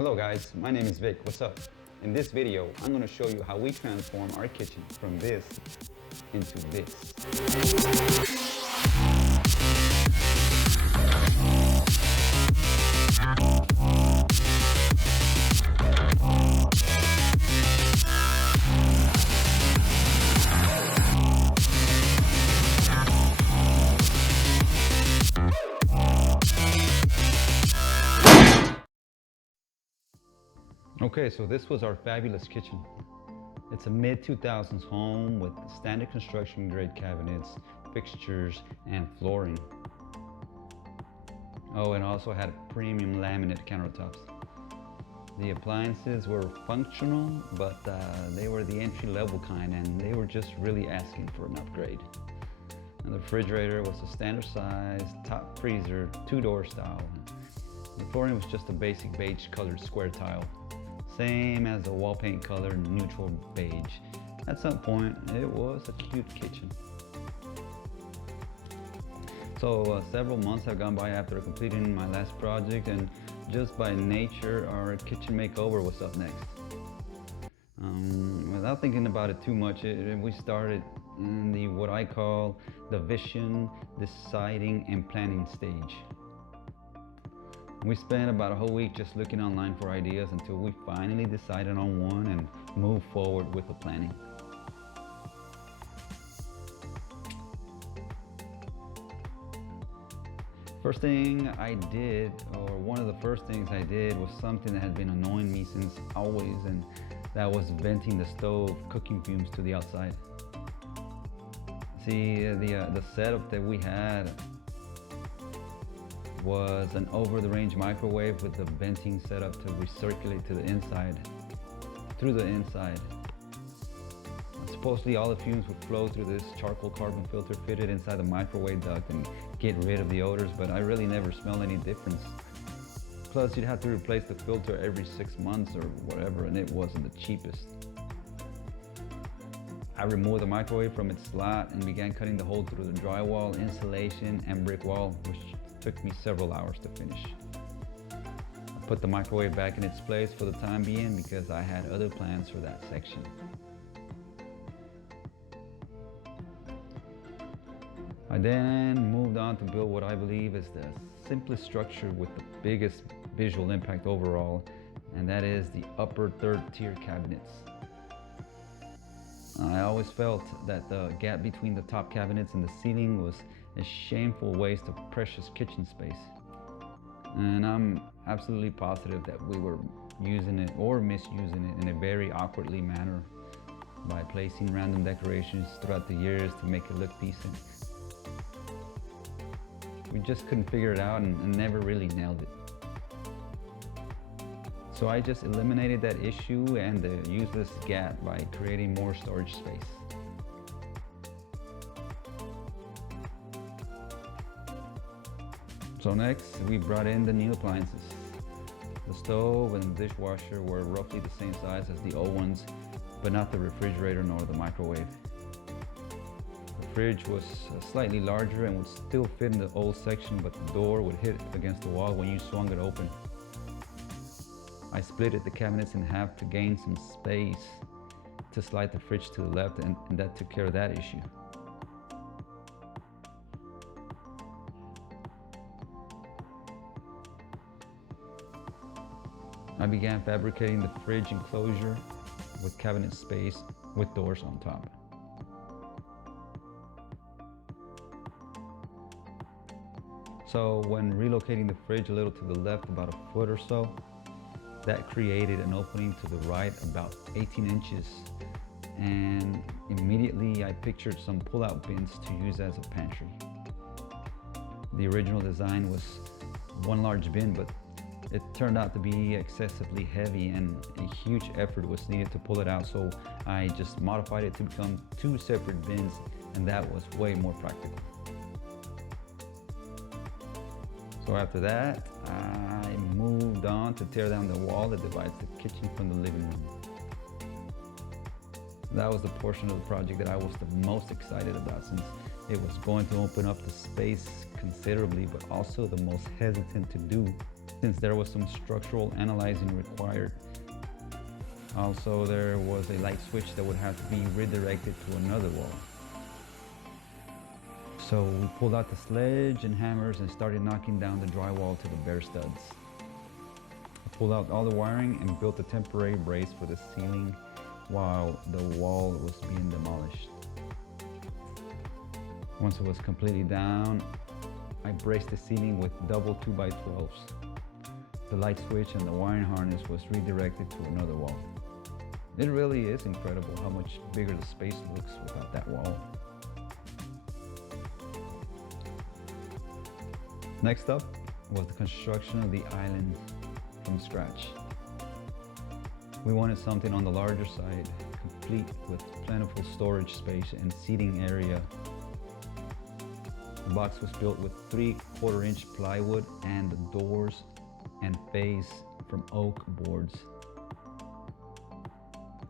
Hello guys, my name is Vic. What's up? In this video, I'm going to show you how we transform our kitchen from this into this. Okay, so this was our fabulous kitchen. It's a mid-2000s home with standard construction grade cabinets, fixtures, and flooring. Oh, and also had premium laminate countertops. The appliances were functional, but they were the entry-level kind, and they were just really asking for an upgrade. And the refrigerator was a standard size, top freezer, two-door style. The flooring was just a basic beige colored square tile. Same as the wall paint color, neutral beige. At some point, it was a cute kitchen. So several months have gone by after completing my last project, and just by nature, our kitchen makeover was up next. Without thinking about it too much, we started in the what I call the vision, deciding, and planning stage. We spent about a whole week just looking online for ideas until we finally decided on one and moved forward with the planning. First thing I did, or one of the first things I did, was something that had been annoying me since always, and that was venting the stove cooking fumes to the outside. See, the setup that we had was an over-the-range microwave with the venting set up to recirculate to the inside, through the inside. Supposedly all the fumes would flow through this charcoal carbon filter fitted inside the microwave duct and get rid of the odors, but I really never smelled any difference. Plus, you'd have to replace the filter every 6 months or whatever, and it wasn't the cheapest. I removed the microwave from its slot and began cutting the hole through the drywall, insulation, and brick wall, which took me several hours to finish. I put the microwave back in its place for the time being because I had other plans for that section. I then moved on to build what I believe is the simplest structure with the biggest visual impact overall, and that is the upper third tier cabinets. I always felt that the gap between the top cabinets and the ceiling was a shameful waste of precious kitchen space. And I'm absolutely positive that we were using it or misusing it in a very awkwardly manner by placing random decorations throughout the years to make it look decent. We just couldn't figure it out and never really nailed it. So I just eliminated that issue and the useless gap by creating more storage space. So next, we brought in the new appliances. The stove and the dishwasher were roughly the same size as the old ones, but not the refrigerator nor the microwave. The fridge was slightly larger and would still fit in the old section, but the door would hit against the wall when you swung it open. I split the cabinets in half to gain some space to slide the fridge to the left, and that took care of that issue. I began fabricating the fridge enclosure with cabinet space with doors on top. So when relocating the fridge a little to the left about a foot or so, that created an opening to the right about 18 inches. And immediately I pictured some pull-out bins to use as a pantry. The original design was one large bin, but it turned out to be excessively heavy and a huge effort was needed to pull it out, so I just modified it to become 2 separate bins, and that was way more practical. So after that, I moved on to tear down the wall that divides the kitchen from the living room. That was the portion of the project that I was the most excited about, since it was going to open up the space considerably, but also the most hesitant to do. since there was some structural analyzing required. Also, there was a light switch that would have to be redirected to another wall. So we pulled out the sledge and hammers and started knocking down the drywall to the bare studs. I pulled out all the wiring and built a temporary brace for the ceiling while the wall was being demolished. Once it was completely down, I braced the ceiling with double 2x12s. The light switch and the wiring harness was redirected to another wall. It really is incredible how much bigger the space looks without that wall. Next up was the construction of the island from scratch. We wanted something on the larger side, complete with plentiful storage space and seating area. The box was built with 3/4 inch plywood and the doors and face from oak boards.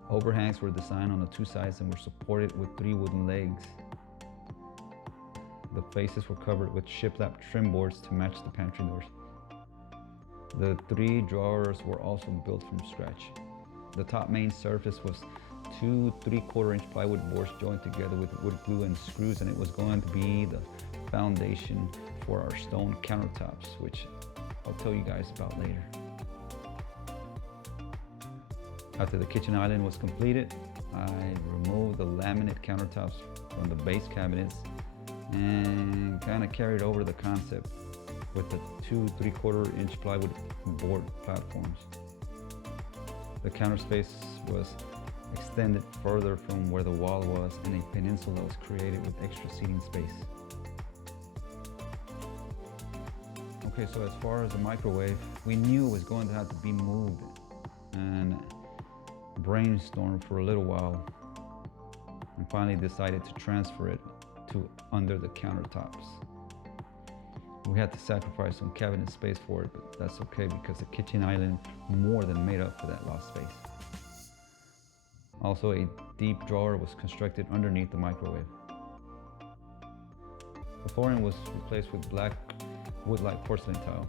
Overhangs were designed on the two sides and were supported with 3 wooden legs. The faces were covered with shiplap trim boards to match the pantry doors. The 3 drawers were also built from scratch. The top main surface was 2 3/4 inch plywood boards joined together with wood glue and screws, and it was going to be the foundation for our stone countertops, which I'll tell you guys about later. After the kitchen island was completed, I removed the laminate countertops from the base cabinets and kind of carried over the concept with the 2 3/4 inch plywood board platforms. The counter space was extended further from where the wall was, and a peninsula was created with extra seating space. Okay, so as far as the microwave, we knew it was going to have to be moved and brainstormed for a little while and finally decided to transfer it to under the countertops. We had to sacrifice some cabinet space for it, but that's okay because the kitchen island more than made up for that lost space. Also, a deep drawer was constructed underneath the microwave. The flooring was replaced with black wood-like porcelain tile.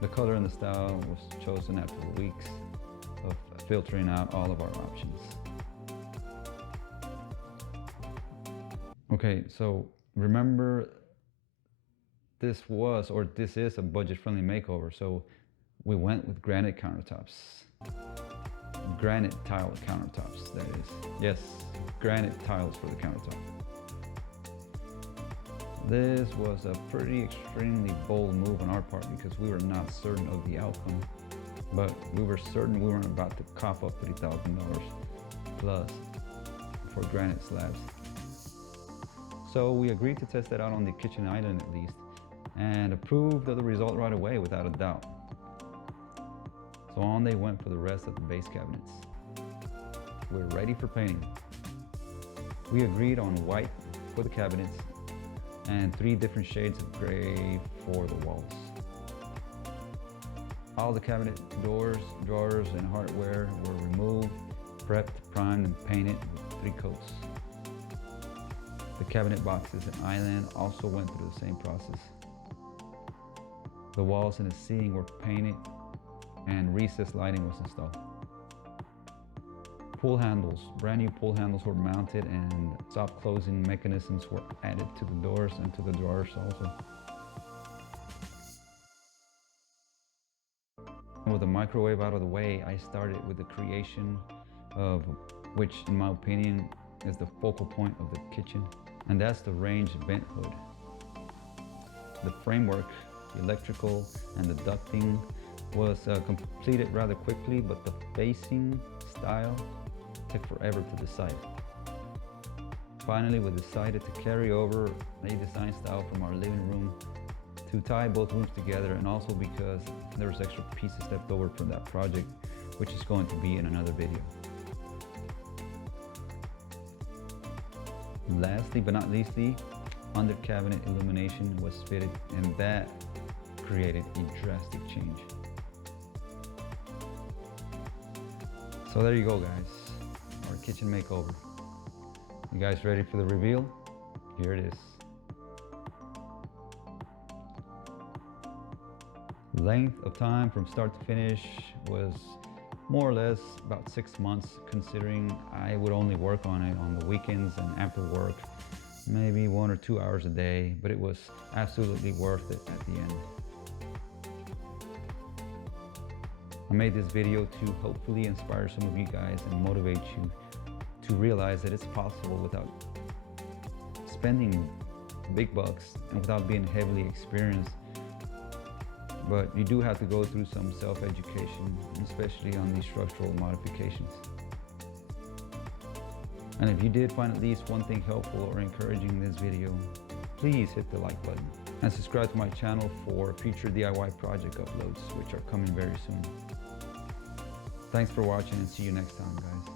The color and the style was chosen after weeks of filtering out all of our options. Okay, so remember this is a budget-friendly makeover, so we went with granite countertops. Granite tile countertops, that is. Yes, granite tiles for the countertop. This was a pretty extremely bold move on our part because we were not certain of the outcome, but we were certain we weren't about to cough up $3,000 plus for granite slabs. So we agreed to test that out on the kitchen island at least, and approved of the result right away without a doubt. So on they went for the rest of the base cabinets. We're ready for painting. We agreed on white for the cabinets and 3 different shades of gray for the walls. All the cabinet doors, drawers, and hardware were removed, prepped, primed, and painted with 3 coats. The cabinet boxes and island also went through the same process. The walls and the ceiling were painted and recessed lighting was installed. Pull handles, brand new pull handles were mounted, and soft closing mechanisms were added to the doors and to the drawers also. With the microwave out of the way, I started with the creation of which, in my opinion, is the focal point of the kitchen, and that's the range vent hood. The framework, the electrical, and the ducting was completed rather quickly, but the facing style took forever to decide. Finally, we decided to carry over a design style from our living room to tie both rooms together, and also because there was extra pieces left over from that project, which is going to be in another video. Lastly but not leastly, under cabinet illumination was fitted, and that created a drastic change. So there you go, guys, our kitchen makeover. You guys ready for the reveal? Here it is. length of time from start to finish was more or less about 6 months, considering I would only work on it on the weekends and after work, maybe 1 or 2 hours a day, but it was absolutely worth it at the end. I made this video to hopefully inspire some of you guys and motivate you to realize that it's possible without spending big bucks and without being heavily experienced. But you do have to go through some self-education, especially on these structural modifications. And if you did find at least one thing helpful or encouraging in this video, please hit the like button and subscribe to my channel for future DIY project uploads, which are coming very soon. Thanks for watching and see you next time, guys.